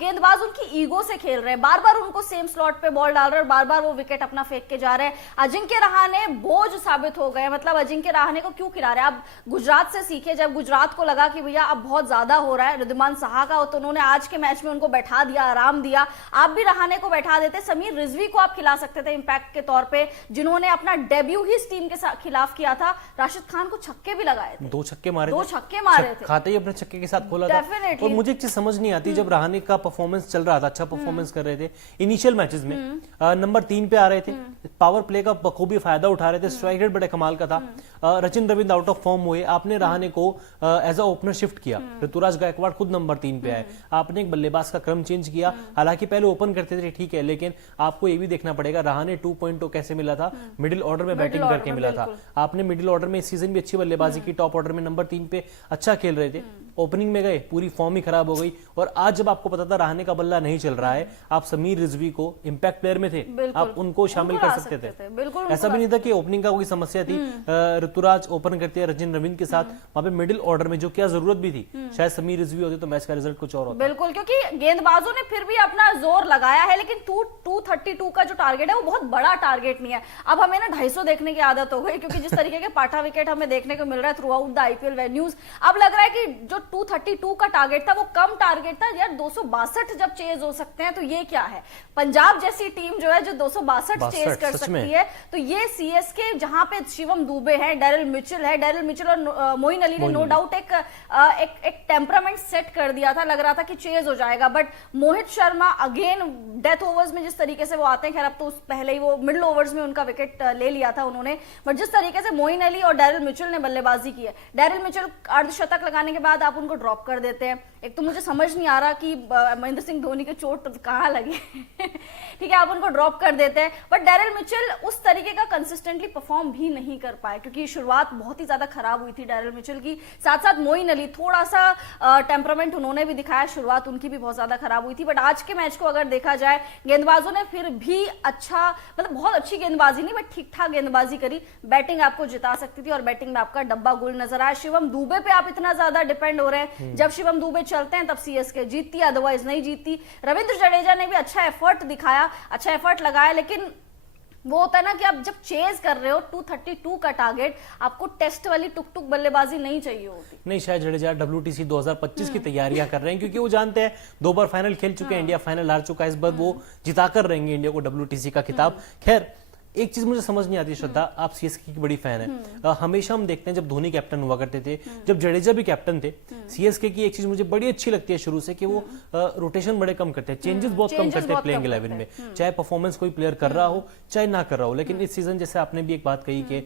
गेंदबाज उनकी ईगो से खेल रहे हैं, बार बार उनको सेम स्लॉट पे बॉल डाल रहे हैं, बार बार वो विकेट अपना फेंक के जा रहे हैं। अजिंक्य रहाणे बोझ साबित हो गए, मतलब अजिंक्य रहाणे को क्यों खिला रहे हैं? अब गुजरात से सीखे, जब गुजरात को लगा कि भैया अब बहुत ज्यादा हो रहा है रिद्धिमान साहा का, तो उन्होंने आज के मैच में उनको बैठा दिया, आराम दिया। आप भी रहाणे को बैठा देते, समीर रिजवी को आप खिला सकते थे इंपैक्ट के तौर पे, जिन्होंने अपना डेब्यू ही इस टीम के खिलाफ किया था। राशिद खान को छक्के भी लगाए थे, 2 छक्के मारे थे, खाते ही अपने छक्के के साथ खोला था। और मुझे एक चीज समझ नहीं आती, जब रहाणे का परफॉर्मेंस चल रहा था, अच्छा परफॉर्मेंस कर रहे थे इनिशियल मैचेस में, नंबर 3 पे आ रहे थे, पावर प्ले का बखूबी फायदा उठा रहे थे, स्ट्राइक रेट बड़े कमाल का था, Rachin Ravindra out of form हुए, आपने रहाणे को एज अ ओपनर शिफ्ट किया, ऋतुराज गायकवाड़ खुद नंबर 3 पे आए, आपने एक बल्लेबाज का क्रम चेंज किया। हालांकि पहले ओपन करते थे, ठीक है, लेकिन आपको ये भी देखना पड़ेगा रहाणे 2.0 कैसे मिला था, मिडिल ऑर्डर में बैटिंग करके मिला था। आपने मिडिल ऑर्डर में इस सीजन भी अच्छी बल्लेबाजी की, टॉप ऑर्डर में नंबर 3 पे अच्छा खेल रहे थे, ओपनिंग में गए, पूरी फॉर्म ही खराब हो गई। और आज जब आपको पता था रहाणे का बल्ला नहीं चल रहा है, आप समीर रिजवी को इंपैक्ट प्लेयर में थे, आप उनको शामिल कर सकते थे। ऐसा भी नहीं था कि ओपनिंग का कोई समस्या थी, ऋतुराज ओपन करते हैं रचिन रविंद्र के साथ, वहां पे मिडिल ऑर्डर में जो क्या जरूरत भी थी, शायद समीर रिजवी होते तो मैच का रिजल्ट कुछ और होता। बिल्कुल, क्योंकि गेंदबाजों ने फिर भी अपना जोर लगाया है, लेकिन 232 का जो टारगेट है वो बहुत बड़ा टारगेट नहीं है। अब हमें ना 250 देखने की आदत हो गई, क्योंकि जिस तरीके के पाठा विकेट हमें देखने को मिल रहा है through out the IPL venues, अब लग रहा है कि जो 232 का टारगेट था वो कम टारगेट था यार। 262 जब चेज हो सकते हैं तो ये क्या है? पंजाब जैसी टीम जो है जो 262 चेज कर सकती है, तो ये सीएसके जहां पे शिवम दुबे है, डेरिल मिचेल है, डेरिल मिचेल और मोइन अली ने नो डाउट एक टेम्परामेंट सेट कर दिया था, लग रहा था कि चेज हो जाएगा। But Mohit Sharma again death overs में जिस तरीके से वो आते हैं, खैर अब तो पहले ही वो मिडिल ओवर्स में उनका विकेट ले लिया था उन्होंने, बट जिस तरीके से मोइन अली और डेरिल मिचेल ने बल्लेबाजी की है, डेरिल मिचेल अर्धशतक लगाने के बाद आप उनको ड्रॉप कर देते हैं। एक तो मुझे समझ नहीं आ रहा कि महेंद्र सिंह धोनी के चोट कहां लगी ठीक है, आप उनको ड्रॉप कर देते हैं, बट डेरिल मिचेल उस तरीके का कंसिस्टेंटली परफॉर्म भी नहीं कर पाए, क्योंकि शुरुआत बहुत ही ज्यादा खराब हुई थी डेरिल मिचेल की। साथ साथ मोइन अली थोड़ा सा टेम्परामेंट उन्होंने भी दिखाया, शुरुआत उनकी भी बहुत ज्यादा खराब हुई थी। बट आज के मैच को अगर देखा जाए, गेंदबाजों ने फिर भी अच्छा, मतलब बहुत अच्छी गेंदबाजी नहीं बट ठीक ठाक गेंदबाजी करी। बैटिंग आपको जिता सकती थी और बैटिंग में आपका डब्बा गुल नजर आया। शिवम दुबे पे आप इतना ज्यादा डिपेंड हो रहे हैं, जब शिवम दुबे चलते हैं तब सीएसके जीतती है, अदरवाइज नहीं जीतती। रविंद्र जडेजा ने भी अच्छा एफर्ट दिखाया, अच्छा एफर्ट लगाया, लेकिन वो होता है ना कि आप जब चेज कर रहे हो 232 का टारगेट, आपको टेस्ट वाली टुक टुक बल्लेबाजी नहीं चाहिए होती। नहीं, शायद जडेजा WTC 2025 की तैयारियां कर रहे हैं, क्योंकि वो जानते हैं 2 बार फाइनल खेल चुके हैं, इंडिया फाइनल हार चुका है, इस बार वो जिताकर रहेंगे इंडिया को WTC का खिताब। खैर, एक चीज मुझे समझ नहीं आती श्रद्धा, आप सीएसके की बड़ी फैन है, हमेशा हम देखते हैं जब धोनी कैप्टन हुआ करते थे, जब जडेजा भी कैप्टन थे, सीएसके की एक चीज मुझे बड़ी अच्छी लगती है शुरू से कि वो रोटेशन बड़े कम करते हैं, चेंजेस बहुत कम करते हैं प्लेइंग 11 में, चाहे परफॉर्मेंस कोई प्लेयर कर रहा हो चाहे ना कर रहा हो। लेकिन इस सीजन जैसे आपने भी एक बात कही कि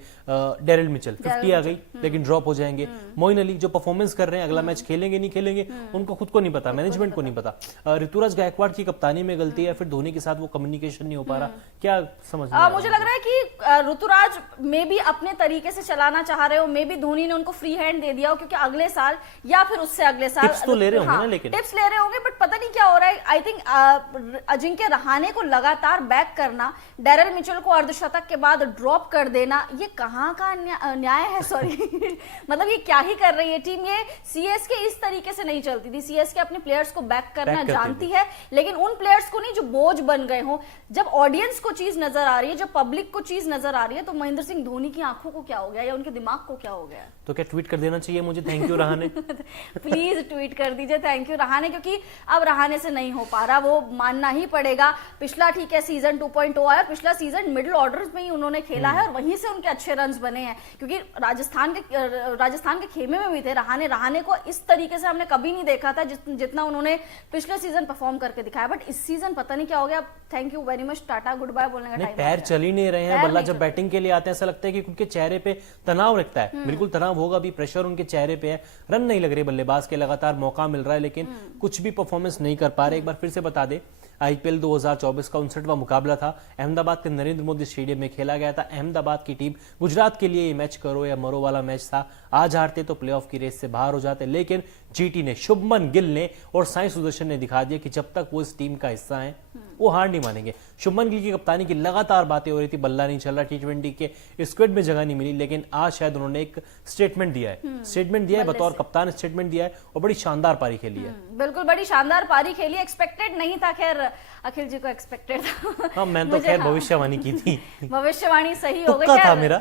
डेरिल मिचेल 50 आ गई लेकिन ड्रॉप हो जाएंगे, मोइन अली जो परफॉर्मेंस कर रहे हैं, अगला मैच खेलेंगे नहीं खेलेंगे उनको खुद को नहीं पता, मैनेजमेंट को नहीं पता। ऋतुराज गायकवाड़ की कप्तानी में गलती है, फिर धोनी के साथ वो कम्युनिकेशन नहीं हो पा रहा, क्या समझ मुझे लग रहा है कि ऋतुराज में भी अपने तरीके से चलाना चाह रहे हो, मे भी धोनी ने उनको फ्री हैंड दे दिया हो, क्योंकि अगले साल या फिर उससे अगले साल टिप्स तो ले रहे होंगे ना, लेकिन टिप्स ले रहे होंगे, बट पता नहीं क्या हो रहा है। आई थिंक अजिंक्य रहाणे को लगातार बैक करना, डेरिल मिचेल को अर्धशतक के बाद ड्रॉप कर देना, ये कहां का न्याय है? सॉरी मतलब ये क्या ही कर रही है टीम? ये सीएसके इस तरीके से नहीं चलती थी। सीएसके अपने प्लेयर्स को बैक करना जानती है, लेकिन उन प्लेयर्स को नहीं जो बोझ बन गए हो। जब ऑडियंस को चीज नजर आ रही है, जब पब्लिक को चीज नजर आ रही है, तो महेंद्र सिंह धोनी की आंखों को क्या हो गया या उनके दिमाग को क्या हो गया? तो क्या ट्वीट कर देना चाहिए मुझे, thank you Rahane? Please tweet कर दीजिए थैंक यू रहाणे, क्योंकि अब रहाणे से नहीं हो पा रहा, वो मानना ही पड़ेगा। पिछला ठीक है सीजन 2.0 आया, पिछला सीजन मिडिल ऑर्डर में ही उन्होंने खेला है और वहीं से उनके अच्छे रन्स बने हैं, क्योंकि राजस्थान के खेमे में भी थे रहाणे को इस तरीके से हमने कभी नहीं देखा था जितना उन्होंने पिछले सीजन परफॉर्म करके दिखाया। बट इस सीजन पता नहीं क्या हो गया। Thank you very much, tata good bye बोलने का टाइम। पैर चल ही नहीं रहे हैं, बल्ला जब बैटिंग के लिए आते हैं ऐसा लगता है कि उनके चेहरे पे तनाव रखता है, बिल्कुल तनाव होगा भी, प्रेशर उनके चेहरे पे है, रन नहीं लग रहे बल्लेबाज के, लगातार मौका मिल रहा है लेकिन कुछ भी परफॉर्मेंस नहीं कर पा रहे। एक बार फिर से बता दे, आईपीएल 2024 का 59वां मुकाबला था, अहमदाबाद के नरेंद्र मोदी स्टेडियम में खेला गया था। अहमदाबाद की टीम गुजरात के लिए ये मैच करो या मरो वाला मैच था, आज हारते तो प्लेऑफ की रेस से बाहर हो जाते, लेकिन जीटी ने, शुभमन गिल ने और साई सुदर्शन ने दिखा दिया कि जब तक वो इस टीम का हिस्सा है वो हार नहीं मानेंगे। शुभमन गिल की कप्तानी की लगातार बातें हो रही थी, बल्ला नहीं चल रहा, T20 के स्क्वाड में जगह नहीं मिली, लेकिन आज शायद उन्होंने एक स्टेटमेंट दिया है, बतौर कप्तान स्टेटमेंट दिया है और बड़ी शानदार पारी खेली है। बिल्कुल बड़ी शानदार पारी खेली, एक्सपेक्टेड नहीं था, खैर अखिल जी को एक्सपेक्टेड था। हाँ, मैं तो खैर भविष्यवाणी की थी। भविष्यवाणी सही हो गई, तुक्का था मेरा,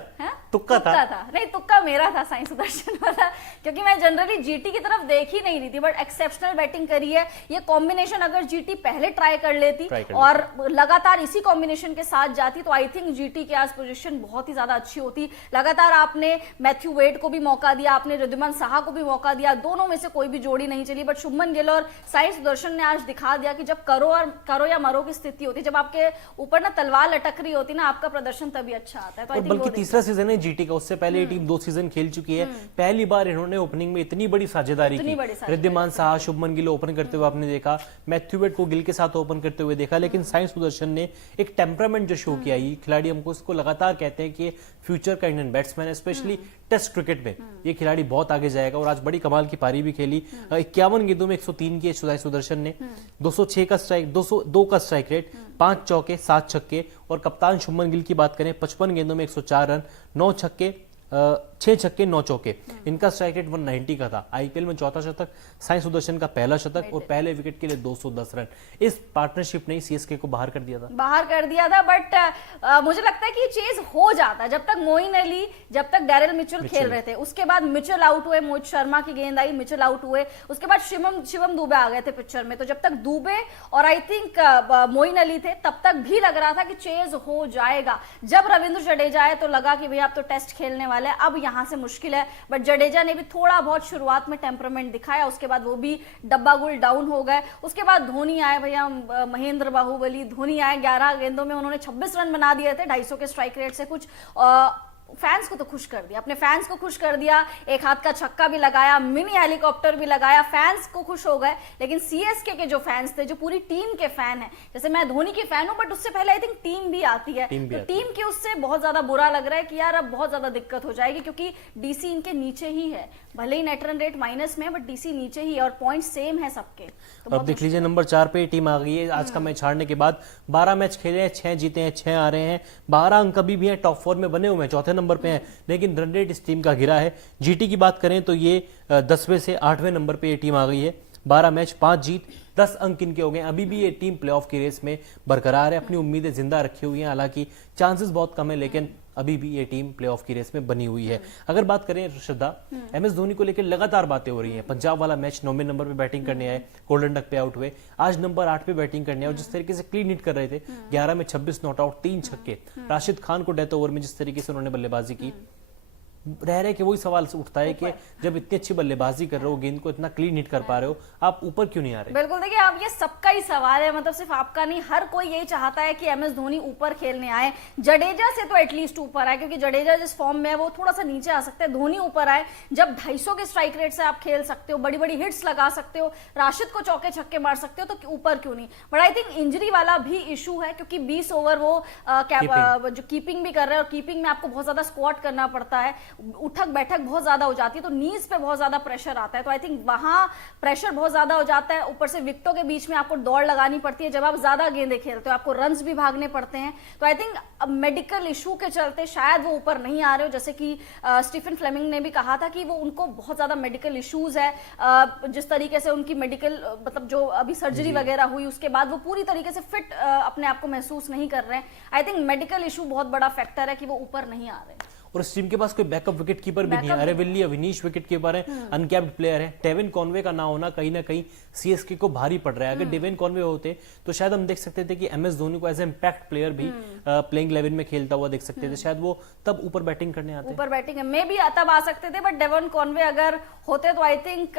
तुक्का था नहीं, तुक्का मेरा था साईं सुदर्शन वाला, क्योंकि मैं जनरली जीटी की तरफ देख ही नहीं रही थी, बट एक्सेप्शनल बैटिंग करी है। ये कॉम्बिनेशन अगर जीटी पहले ट्राई कर लेती और लगातार इसी कॉम्बिनेशन के साथ जाती तो आई थिंक जीटी की आज पोजीशन बहुत ही ज्यादा अच्छी होती। लगातार आपने मैथ्यू वेड को भी मौका दिया, आपने रिद्धिमान साहा को भी मौका दिया, दोनों में से कोई भी जोड़ी नहीं चली, बट शुभमन गिल और साईं सुदर्शन ने आज दिखा दिया कि जब करो या मरो की स्थिति होती, जब आपके ऊपर ना तलवार लटक रही होती ना, आपका प्रदर्शन तभी अच्छा आता है। तो बल्कि तीसरा सीजन है जीटी का, उससे पहले ये टीम 2 सीजन खेल चुकी है। पहली बार इन्होंने ओपनिंग में इतनी बड़ी साझेदारी की। रिद्धिमान साहा, शुभमन गिल ओपन करते हुए आपने देखा, मैथ्यू वेड को गिल के साथ ओपन करते हुए देखा, लेकिन साईं सुदर्शन ने एक टेम्परामेंट जो शो किया, ये खिलाड़ी हमको इसको लगातार कहते हैं कि फ्यूचर का इंडियन बैट्समैन है, स्पेशली टेस्ट क्रिकेट में ये खिलाड़ी बहुत आगे जाएगा और आज बड़ी कमाल की पारी भी खेली। 51 गेंदों में 103 किए साईं सुदर्शन ने, 206 का स्ट्राइक, 202 का स्ट्राइक रेट, 5 चौके 7 छक्के। और कप्तान शुभमन गिल की बात करें, 55 गेंदों में 104 रन, 9 छक्के, 6 छक्के 9 चौके, इनका स्ट्राइक रेट 190 का था। आईपीएल में चौथा शतक साईं सुदर्शन का, पहला शतक और पहले विकेट के लिए 210 रन। इस पार्टनरशिप ने सीएसके को बाहर कर दिया था, बट मुझे लगता है कि चेज हो जाता जब तक मोइन अली, जब तक डैरेल मिचेल खेल रहे थे। उसके बाद मिचेल आउट हुए, मोहित शर्मा की गेंद आई, मिचेल आउट हुए, उसके बाद शिवम दुबे आ गए थे पिक्चर में। तो जब तक दुबे और आई थिंक मोइन अली थे, तब तक भी लग रहा था कि चेज हो जाएगा। जब रविंद्र जडेजा आए तो लगा कि भैया आप तो टेस्ट खेलने वाले, अब यहां से मुश्किल है। बट जडेजा ने भी थोड़ा बहुत शुरुआत में टेम्परामेंट दिखाया, उसके बाद वो भी डब्बा गुल डाउन हो गए। उसके बाद धोनी आए, भैया महेंद्र बाहुबली धोनी आए, 11 गेंदों में उन्होंने 26 रन बना दिए थे 250 के स्ट्राइक रेट से। कुछ फैंस को तो खुश कर दिया, अपने फैंस को खुश कर दिया, एक हाथ का छक्का भी लगाया, मिनी हेलीकॉप्टर भी लगाया, फैंस को खुश हो गए। लेकिन सीएसके के जो फैंस थे, जो पूरी टीम के फैन है, जैसे मैं धोनी की फैन हूं, बट उससे पहले आई थिंक टीम भी आती है, तो टीम के उससे बहुत ज्यादा बुरा लग रहा है कि यार अब बहुत ज्यादा दिक्कत हो जाएगी, क्योंकि डीसी इनके नीचे ही है। भले ही नेट रन रेट माइनस में है, बट डीसी नीचे ही है और पॉइंट सेम है सबके। तो अब देख लीजिए नंबर 4 पे टीम आ गई है। आज का मैच हारने के बाद 12 मैच खेले हैं, 6 जीते हैं, 6 आ रहे हैं, 12 अंक अभी भी हैं, टॉप 4 में बने हुए हैं, चौथे नंबर पे हैं, लेकिन रन रेट इस टीम का गिरा है। जीटी की बात करें तो ये 10वें से 8वें नंबर पे ये टीम आ गई है। 12 मैच 5 जीत, 10 अंक इनके हो गए। अभी भी ये टीम प्लेऑफ की रेस में बरकरार है, अपनी उम्मीदें जिंदा रखी हुई हैं, हालांकि चांसेस बहुत कम है, लेकिन अभी भी ये टीम प्लेऑफ की रेस में बनी हुई है। अगर बात करें श्रद्धा, एमएस धोनी को लेकर लगातार बातें हो रही हैं। पंजाब वाला मैच 9वें नंबर पे बैटिंग करने आए, गोल्डन डक पे आउट हुए, आज नंबर 8 पे बैटिंग करने आए और जिस तरीके से क्लीन हिट कर रहे थे, 11 में 26 नॉट आउट, 3 छक्के। राशिद खान को डेथ ओवर में जिस तरीके से उन्होंने बल्लेबाजी की, रह रहे कि वही सवाल उठता है कि जब इतनी अच्छी बल्लेबाजी कर रहे हो, गेंद को इतना क्लीन हिट कर पा रहे हो, आप ऊपर क्यों नहीं आ रहे? बिल्कुल, देखिए अब ये सबका ही सवाल है, मतलब सिर्फ आपका नहीं, हर कोई यही चाहता है कि एमएस धोनी ऊपर खेलने आए। जडेजा से तो एटलीस्ट ऊपर आए, क्योंकि जडेजा जिस फॉर्म में है वो थोड़ा सा नीचे आ सकते हैं। धोनी ऊपर आए, जब 250 के स्ट्राइक रेट से आप खेल सकते हो, बड़ी बड़ी हिट्स लगा सकते हो, राशिद को चौके छक्के मार सकते हो, तो ऊपर क्यों नहीं? बट आई थिंक इंजरी वाला भी इशू है, क्योंकि 20 ओवर वो जो कीपिंग भी कर रहे हैं और कीपिंग में आपको बहुत ज्यादा स्क्वाट करना पड़ता है, उठक बैठक बहुत ज्यादा हो जाती है, तो नीज पे बहुत ज्यादा प्रेशर आता है। तो आई थिंक वहां प्रेशर बहुत ज्यादा हो जाता है, ऊपर से विकेटों के बीच में आपको दौड़ लगानी पड़ती है, जब आप ज्यादा गेंदें खेलते हो आपको रन्स भी भागने पड़ते हैं। तो आई थिंक मेडिकल इशू के चलते शायद वो ऊपर नहीं आ रहे हो, जैसे कि स्टीफन फ्लेमिंग ने भी कहा था कि वो उनको बहुत ज्यादा मेडिकल इश्यूज है, जिस तरीके से उनकी मेडिकल मतलब जो अभी सर्जरी वगैरह हुई उसके बाद वो पूरी तरीके से फिट अपने आप को महसूस नहीं कर रहे हैं। आई थिंक मेडिकल इशू बहुत बड़ा फैक्टर है कि वो ऊपर नहीं आ रहे। और इस टीम के पास कोई बैकअप विकेट कीपर भी नहीं है। अरे विल्ली अविनीश विकेट कीपर है, अनकैप्ड प्लेयर है। डेविन कॉनवे का ना होना कहीं ना कहीं सीएसके को भारी पड़ रहा है। अगर डेविन कॉनवे होते तो शायद हम देख सकते थे कि एमएस धोनी को एज ए इम्पैक्ट प्लेयर भी प्लेइंग 11 में खेलता हुआ देख सकते थे, शायद वो तब ऊपर बैटिंग करने आते, ऊपर बैटिंग में भी तब आ सकते थे। बट डेविन कॉनवे अगर होते तो आई थिंक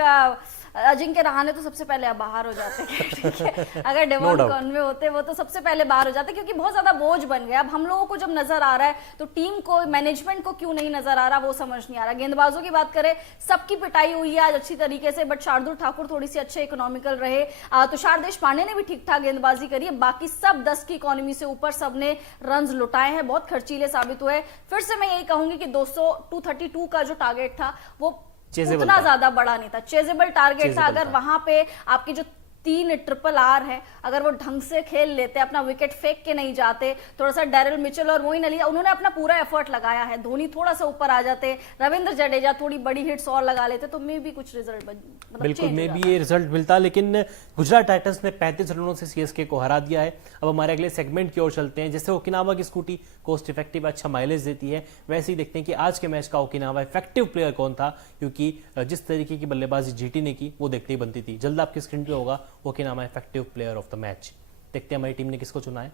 अजिंक्य रहाणे तो सबसे पहले बाहर हो जाते। ठीक है, अगर डेविन कॉनवे होते वो तो सबसे पहले बाहर हो जाते, क्योंकि बहुत ज्यादा बोझ बन गया। अब हम लोगों को जब नजर आ रहा है तो टीम को, मैनेजमेंट को क्यों नहीं नजर आ रहा, वो समझ नहीं आ रहा। गेंदबाजों की बात करें, सबकी पिटाई हुई है आज अच्छी तरीके से, बट शार्दुल ठाकुर थोड़ी सी अच्छे इकोनॉमिकल रहे, तुषार देशपांडे ने भी ठीक ठाक गेंदबाजी करी है, बाकी सब 10 की इकोनॉमी से ऊपर सबने रन्स लुटाए हैं, बहुत खर्चीले साबित हुए। फिर से मैं यही कहूंगी कि 232 का जो टारगेट था वो उतना ज्यादा बड़ा नहीं था, चेजेबल टारगेट था। अगर वहां पे आपकी जो 3 ट्रिपल आर है, अगर वो ढंग से खेल लेते, अपना विकेट फेंक के नहीं जाते, थोड़ा सा डेरिल मिचेल और मोइन अली उन्होंने अपना पूरा एफर्ट लगाया है, धोनी थोड़ा सा ऊपर आ जाते, रविंद्र जडेजा थोड़ी बड़ी हिट्स और लगा लेते तो मे भी कुछ रिजल्ट बिल्कुल मे भी ये रिजल्ट मिलता, लेकिन गुजरात टाइटंस ने 35 रनों से सीएसके को हरा दिया है। अब हमारे अगले सेगमेंट की ओर चलते हैं। जैसे ओकिनावा की स्कूटी कोस्ट इफेक्टिव अच्छा माइलेज देती है, वैसे ही देखते हैं कि आज के मैच का ओकिनावा इफेक्टिव प्लेयर कौन था, क्योंकि जिस तरीके की बल्लेबाजी जीटी ने की वो देखते ही बनती थी। जल्द आपकी स्क्रीन पे होगा Okinawa effective player of the match. देखते हैं हमारी टीम ने किसको चुना है।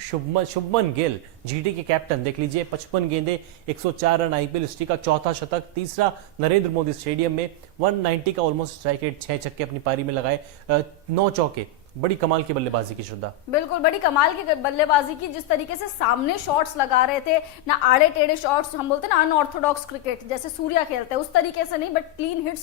शुभमन गिल जीटी के कैप्टन, देख लीजिए 55 गेंदे 104 रन, आईपीएल हिस्ट्री का चौथा शतक, तीसरा नरेंद्र मोदी स्टेडियम में, 190 का ऑलमोस्ट स्ट्राइक रेट, 6 छक्के अपनी पारी में लगाए, 9 चौके। बड़ी कमाल की बल्लेबाजी की श्रद्धा, बिल्कुल बड़ी कमाल की बल्लेबाजी की। जिस तरीके से सामने शॉट्स लगा रहे थे ना, आड़े टेढ़े शॉट्स, हम बोलते हैं ना अनऑर्थोडॉक्स क्रिकेट जैसे सूर्या खेलते हैं उस तरीके से नहीं, बट क्लीन हिट्स